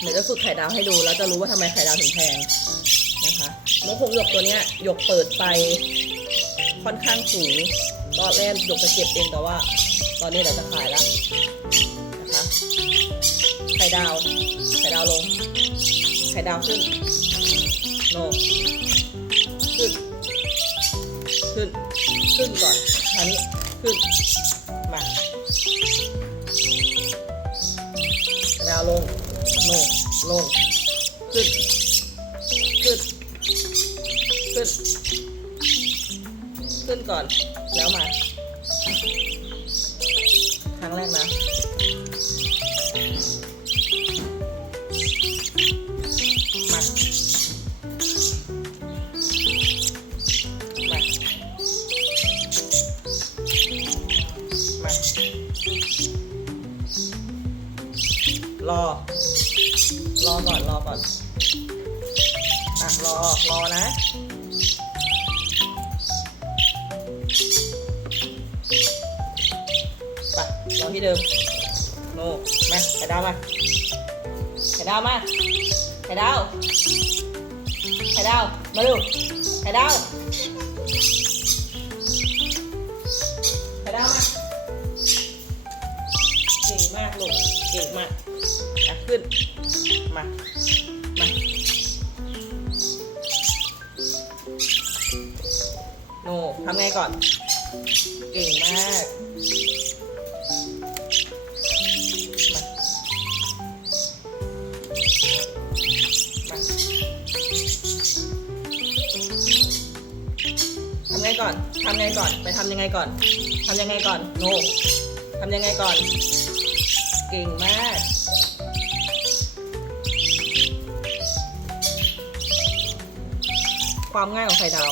เดี๋ยวจะฝึกไข่ดาวให้ดูแล้วจะรู้ว่าทำไมไข่ดาวถึงแพงนะคะนกหงหยกตัวเนี้ยหยกเปิดไปค่อนข้างสูงตอนแรกหยกจะเก็บเองแต่ว่า ตอนนี้เดี๋ยวจะขายแล้วนะคะไข่ดาวไข่ดาวลงไข่ดาวขึ้นโนขึ้น ขึ้น ขึ้นก่อนคราวนี้ขึ้นมาไข่ดาวลง โนลงขึ้นขึ้นขึ้น ขึ้นก่อน แล้วมา ครั้งแรกนะมามามา รอ รอก่อนรอก่อนอะรอรอนะไปรอที่เดิมโนมาไข่ดาวมาไข่ดาวมาไข่ดาวไข่ดาวมาดูไข่ดาวไข่ดาวมาเก่งมากลูกเก่งมาก อะขึ้น มา มา โนทำไงก่อน เก่งมาก ทำไงก่อน ทำไงก่อน ไปทำยังไงก่อน ทำยังไงก่อน โน ทำยังไงก่อน เก่งมาก ความง่ายของไข่ดาว